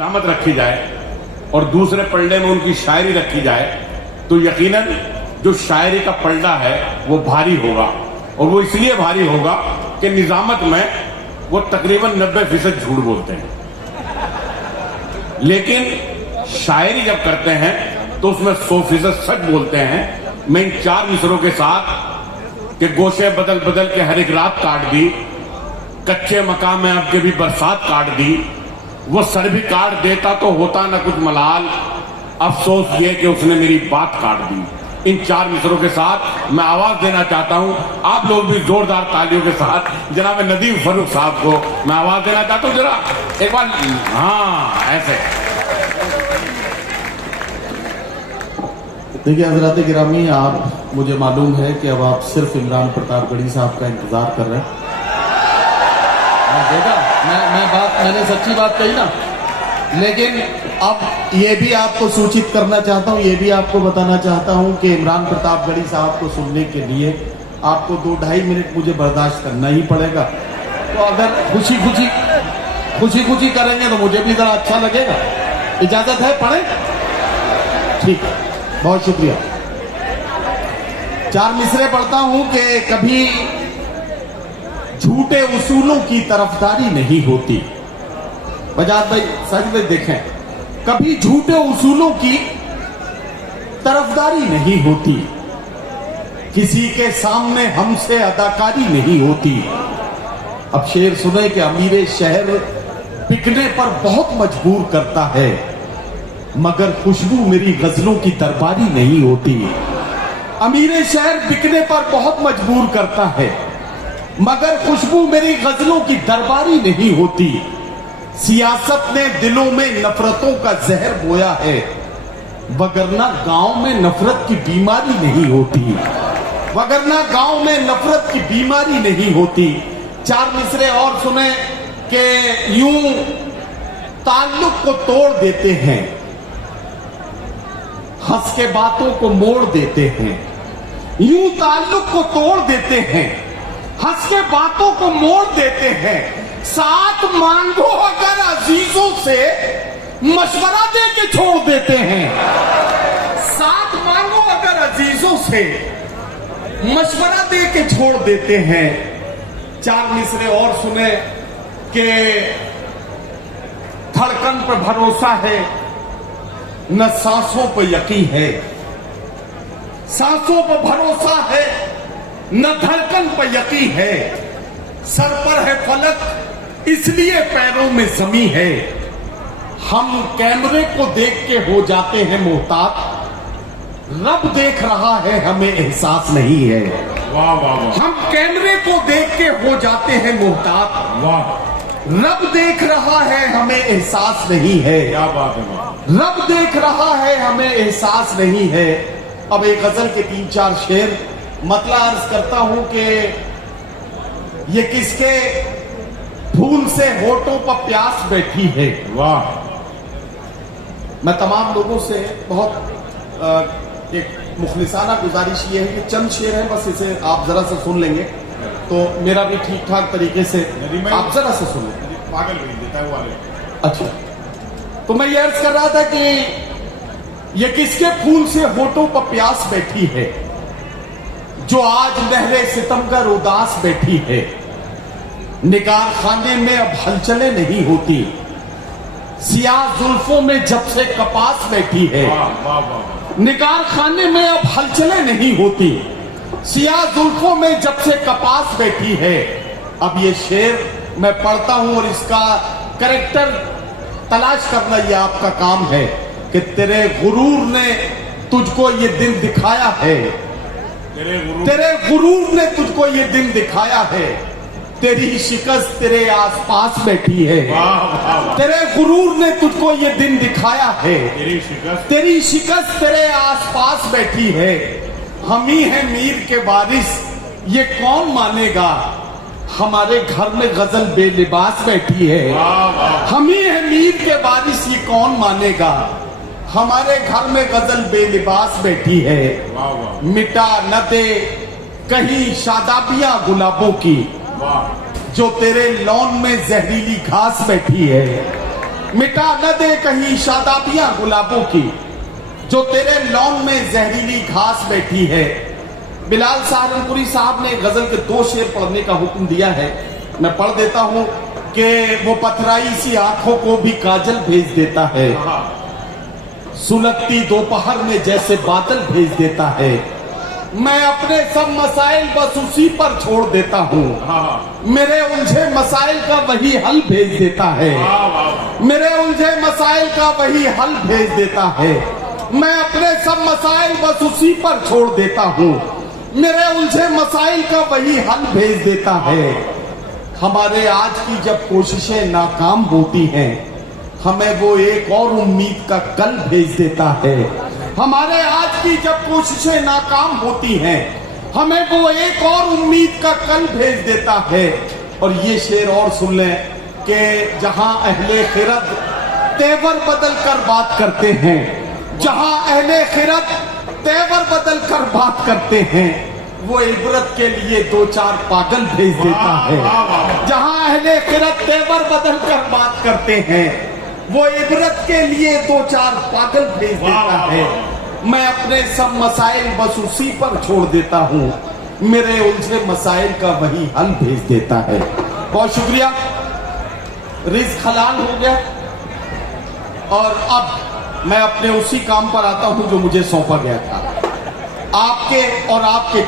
निजामत रखी जाए और दूसरे पलड़े में उनकी शायरी रखी जाए तो यकीनन जो शायरी का पलड़ा है वो भारी होगा। और वो इसलिए भारी होगा कि निजामत में वो तकरीबन 90% झूठ बोलते हैं, लेकिन शायरी जब करते हैं तो उसमें 100% सच बोलते हैं। मैं इन 4 मिसरों के साथ कि गोशे बदल बदल के हर एक रात काट दी, कच्चे मकान में अब के भी बरसात काट दी, वो सर भी काट देता तो होता न कुछ मलाल, अफसोस ये कि उसने मेरी बात काट दी। इन 4 मिसरों के साथ मैं आवाज देना चाहता हूं, आप लोग भी जोरदार तालियों के साथ जनाब नदीम फरूक साहब को मैं आवाज देना चाहता हूं। जरा एक बार, हाँ ऐसे। देखिए हजरात गिरामी, आप मुझे मालूम है कि अब आप सिर्फ इमरान प्रतापगढ़ी साहब का इंतजार कर रहे हैं। देखा मैंने सच्ची बात कही ना। लेकिन अब ये भी आपको सूचित करना चाहता हूँ, ये भी आपको बताना चाहता हूँ कि इमरान प्रतापगढ़ी साहब को सुनने के लिए आपको 2-2.5 मिनट मुझे बर्दाश्त करना ही पड़ेगा। तो अगर खुशी खुशी करेंगे तो मुझे भी जरा अच्छा लगेगा। इजाजत है, पढ़े? ठीक है, बहुत शुक्रिया। 4 मिसरे पढ़ता हूं कि कभी झूठे उसूलों की तरफदारी नहीं होती। बजाज भाई सच में देखें, कभी झूठे उसूलों की तरफदारी नहीं होती, किसी के सामने हमसे अदाकारी नहीं होती। अब शेर सुने कि अमीर शहर बिकने पर बहुत मजबूर करता है, मगर खुशबू मेरी गजलों की दरबारी नहीं होती। अमीर शहर बिकने पर बहुत मजबूर करता है, मगर खुशबू मेरी गजलों की दरबारी नहीं होती। सियासत ने दिलों में नफरतों का जहर बोया है, वगरना गांव में नफरत की बीमारी नहीं होती। वगरना गांव में नफरत की बीमारी नहीं होती। 4 मिसरे और सुने कि यूं ताल्लुक को तोड़ देते हैं, हंस के बातों को मोड़ देते हैं। यूं ताल्लुक को तोड़ देते हैं, हंस के बातों को मोड़ देते हैं। साथ मांगो अगर अजीजों से, मशवरा दे के छोड़ देते हैं। साथ मांगो अगर अजीजों से, मशवरा दे के छोड़ देते हैं। 4 मिसरे और सुने कि धड़कन पर भरोसा है, न सांसों पर यकीन है। सांसों पर भरोसा है, न धड़कन पर यकीन है। सर पर है फलक, इसलिए पैरों में जमी है। हम कैमरे को देख के हो जाते हैं मोहतात, रब देख रहा है हमें एहसास नहीं है। वाह वाह वाह। हम कैमरे को देख के हो जाते हैं मोहतात, वाह, रब देख रहा है हमें एहसास नहीं है। क्या बात है। रब देख रहा है हमें एहसास नहीं है। अब एक गजल के 3-4 शेर मतला अर्ज करता हूं कि ये किसके फूल से होठों पर प्यास बैठी है। वाह। मैं तमाम लोगों से बहुत एक मुखलिसाना गुजारिश ये है कि चंद शेर है, बस इसे आप जरा से सुन लेंगे तो मेरा भी ठीक ठाक तरीके से आप जरा से सुन लेंगे। पागल नहीं देता है वाले। अच्छा, तो मैं ये अर्ज कर रहा था कि ये किसके फूल से होठों पर प्यास बैठी है, जो आज लहरे सितमगर उदास बैठी है। निगार खाने में अब हलचलें नहीं होती, सियाह जुल्फों में जब से कपास बैठी है। निगार खाने में अब हलचलें नहीं होती, सियाह जुल्फों में जब से कपास बैठी है। अब ये शेर मैं पढ़ता हूं और इसका कैरेक्टर तलाश करना ये आपका काम है कि तेरे गुरूर ने तुझको ये दिन दिखाया है। तेरे गुरूर ने तुझको ये दिन दिखाया है, तेरी शिकस्त तेरे आसपास बैठी है। तेरे गुरूर ने तुझको ये दिन दिखाया है, तेरी शिकस्त तेरे आसपास बैठी है। हम ही है मीर के वारिस, ये कौन मानेगा, हमारे घर में गजल बेलिबास बैठी है। हम ही है मीर के वारिस, ये कौन मानेगा, हमारे घर में गजल बेलिबास बैठी है। मिटा न दे कहीं शादाबियां गुलाबों की, जो तेरे लॉन में जहरीली घास बैठी है। मिटा न दे कहीं शादाबियां गुलाबों की, जो तेरे लॉन में जहरीली घास बैठी है। बिलाल सहारनपुरी साहब ने गजल के 2 शेर पढ़ने का हुक्म दिया है, मैं पढ़ देता हूं कि वो पथराई सी आंखों को भी काजल भेज देता है, सुलगती दोपहर में जैसे बादल भेज देता है। मैं अपने सब मसाइल बस उसी पर छोड़ देता हूँ, मेरे उलझे मसाइल का वही हल भेज देता है, मेरे उलझे मसाइल का वही हल भेज देता है। मैं अपने सब मसाइल बस उसी पर छोड़ देता हूँ, मेरे उलझे मसाइल का वही हल भेज देता है। हमारे आज की जब कोशिशें नाकाम होती हैं, हमें वो एक और उम्मीद का कल भेज देता है। हमारे आज की जब कोशिशें नाकाम होती हैं, हमें वो एक और उम्मीद का कल भेज देता है। और ये शेर और सुन लें कि जहां अहले खिरत तेवर बदल कर बात करते हैं, जहां अहले खिरत तेवर बदल कर बात करते हैं, वो इबरत के लिए 2-4 पागल भेज देता है। जहां अहले खिरत तेवर बदल कर बात करते हैं, वो इबरत के लिए 2-4 पागल भेज देता है। मैं अपने सब मसाइल बस उसी पर छोड़ देता हूँ, मेरे उलझे मसाइल का वही हल भेज देता है। बहुत शुक्रिया। रिज़्क़ हलाल हो गया और अब मैं अपने उसी काम पर आता हूं जो मुझे सौंपा गया था। आपके और आपके